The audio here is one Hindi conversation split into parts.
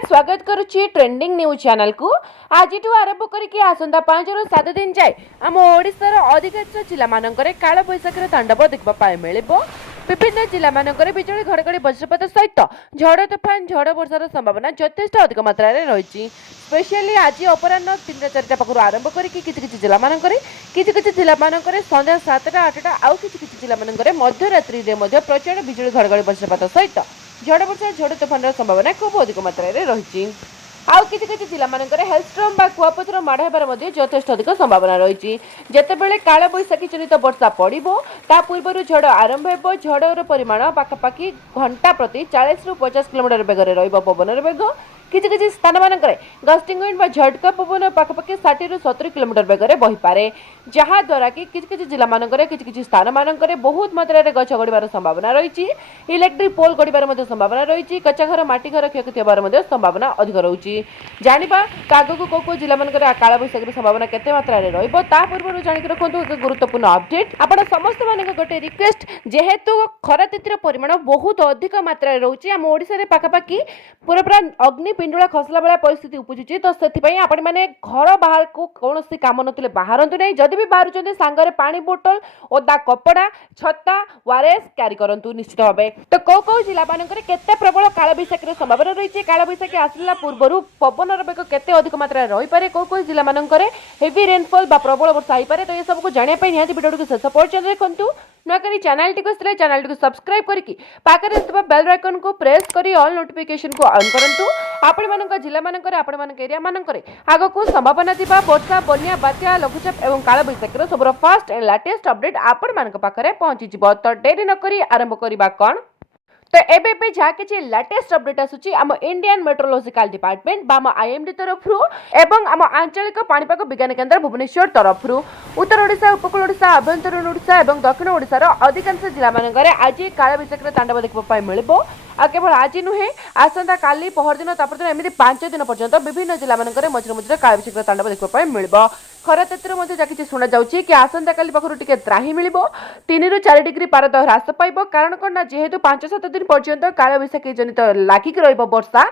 धन्यवाद स्वागत करुच्ची ट्रेंडिंग न्यूज चैनल को आज आरंभ करके आसंता 5 रु 7 दिन जाए आम ओडिशार अधिकांश जिला मानकरे काल बैशाखीर तांडव देखा मिलिबो। विभिन्न जिला मानकरे बिजुली घड़घड़ी वज्रपात सहित झड़ तोफान झड़ वर्षार संभावना यथेष्ट अधिक मात्रा रे रही। स्पेशली आज अपराह 3-4 पाखु आरंभ करके किसी जिला मानकरे किसी जिला मानकरे संध्या 7टा 8टा आउ किसी जिला मानकरे मध्यरात्रि रे मध्य प्रचंड बिजुली घड़घड़ी वज्रपात सहित झड़ वर्षा झड़ तोफान संभावना खूब अधिक मात्रा रे रही। आउ किसी जिला मानकरे हेलस्ट्रम बा कुआपथर माड़ हेबार मध्ये यथेष्ट अधिक संभावना रही। जेतेबेले काल बैशाखी जनित वर्षा पड़िबो ता पूर्वरु झड़ आरंभ हेबो। झड़र परिमाण पाखापाखि घंटा प्रति 40 रु 50 किलोमीटर बेगरे रहिबो पवनर बेग। किसी स्थान मानकरे गस्टिंग विंड बा झटका पवन पाखापाखि 60 रु 70 किलोमीटर बेगरे बही पारे, जहा द्वारा कि किसी जिला मानकरे किसी स्थान मानकरे बहुत मात्रा रे गछ गड़िबार संभावना रही। इलेक्ट्रिक पोल गड़िबार मध्ये संभावना रही। कच्चा घर माटी घर क्षयक्षति होबार मध्ये संभावना अधिक रही। जानिबा कागको को जिला मानकरे काल बैशाखीर संभावना केते मात्रा रे रहइबो ता पूर्वरु जानि रखंतु एक गुरुत्वपूर्ण अपडेट। आपण समस्त मानक गोटे रिक्वेस्ट, जेहेतु खरा तिथिर परिमाण बहुत अधिक मात्रा रे रहउची हम ओडिसा रे पाखापाखि पूरा अग्नि पिंडुला खसला बेला परिस्थिति उपजुची, तो सेथिपई आपण माने घर बाहर को कोनोसी काम नथिले बाहरंतु नै। जदि भी बाहरुचंदे सांगरे पानी बोतल ओदा कपड़ा छत्ता वारेस कैरी करंतु निश्चित भाबे। तो को जिला मानकरे केते प्रबल काल बैशाखीर संभावना रहिछि, काल बैशाखी आसला पूर्वरु पवनर बेग केते अधिक मात्रा रही पारे, को जिला मानकरे हेवी रेनफॉल बा प्रबल वर्षा होई पारे। तो ये सब को जानिया पई निहाती वीडियो को शेष पर्यंत देखंतु। नकरी चैनल टी को सब्सक्राइब करके पाखरे थिबा बेल आइकन को प्रेस करी ऑल नोटिफिकेशन को ऑन करंतु। आपण मानक जिला मानकरे आपण मानक एरिया मानकरे आगो को संभावना थिबा वर्षा बन्या बात्या लघुचाप एवं काल बैशाखीर सबरो फास्ट एंड लेटेस्ट अपडेट आपण मानक पाखरे पहुंची जिवो। तो देरी न करी आरंभ करिबा कोन। तो एबे जहाँ किसी लेटेस्ट अपडेट आसुची आम इंडियन मेट्रोलॉजिकल डिपार्टमेंट बा आम आईएमडी तरफ एवं आम आंचलिक पाणीपाग विज्ञान केन्द्र भुवनेश्वर तरफ उत्तर ओडिशा उपकूल ओडिशा आभ्यंतरीण ओडिशा एवं दक्षिण ओडिशार अधिकांश जिला मानकरे आज काल बैशाखीर तांडव देखा मिलिबो। आ केवल आज नुहे आसंता काली पहरदिन तापरदिन एमती 5 दिन पर्यंत विभिन्न जिला मानकरे मझिरे मझिरे काल बैशाखीर तांडव देखा मिलिबो। खरा तिथिर मध्ये जा किछि सुना जाउछि कि आसंता काली पाखरु टिके त्राही मिलिबो। 3 रु 4 डिग्री पारद ह्रास पाइबो, कारण कोन जेहेतु 5-7 दिन पर्यंत काल बैशाखी जनित लागिक रहिबो वर्षा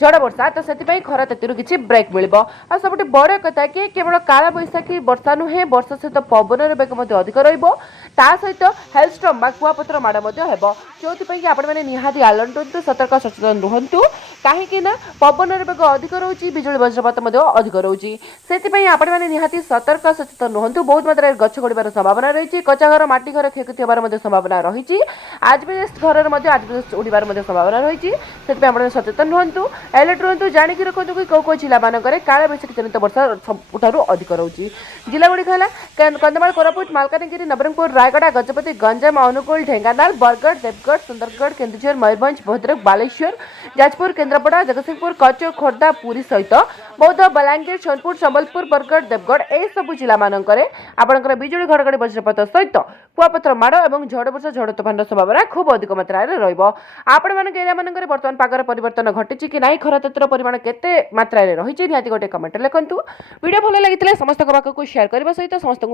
झड़ वर्षा, तो से खरा तिथिर किसी ब्रेक मिल। आ सब बड़ कथा कि केवल काल बैशाखी वर्षा नुहे, वर्षा सहित पवनर बेग अधिक रहित हेलस्ट्रम बा कुआपथर माड़ हेबो, जो आपने निहाती अलर्ट सतर्क सचेतन रुहतु। कहीं पवनर बेग अधिक रोचे, बिजुली वज्रपात अधिक रोचे, से आपने निहाती सतर्क सचेतन रुहतु। बहुत मात्रा गछ गड़िबार संभावना रही। कच्चा घर माटी घर क्षयक्षति होबार संभावना रही। आजबेस्ट घर आजबेस्ट उड़ार संभावना रही, से सचेतन रुहतु। अलर्ट रुहतु। जानिक रखु कि कौ जिला मानकरे काल बैशाखी जनित वर्षा सबुठारु अधिक रही। जिला गुड़िक है कंधमाल कोरापुट मालकानगिरी नवरंगपुर रायगड़ा गजपति गंजाम अनुगुल ढेंकानाल बरगढ़ देवगढ़ सुंदरगढ़ केन्दुझर मयूरभंज भद्रक बालेश्वर जाजपुर केन्द्रापड़ा जगतसिंहपुर कचर खोर्धा पुरी सहित बौद्ध बलांगीर सोनपुर संबलपुर बरगढ़ देवगढ़ ए सब जिला मानकरे आपनकर बिजुली घड़घड़ी वज्रपात सहित कुआपथर माड़ और झड़ वर्षा झड़ तोफान संभावना खूब अधिक मात्रा रहिबो। आपण मानक एरिया मानकरे वर्तमान पागर परिवर्तन घटिछि कि नाही, खरा तिथिर परिमाण केते मात्रा रे रहिछि निहाती गोटे कमेंट लिखंतु। वीडियो भल लागितले समस्त पाखक शेयर करबा सहित समस्त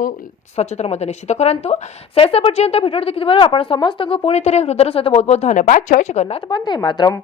सचेतन मत निश्चित करंतु। शेष पर्यंत वीडियो देखिथिबारु आपण समस्त पुणी थे हृदय सहित बहुत बहुत धन्यवाद। जय जगन्नाथ, वंदे मातरम।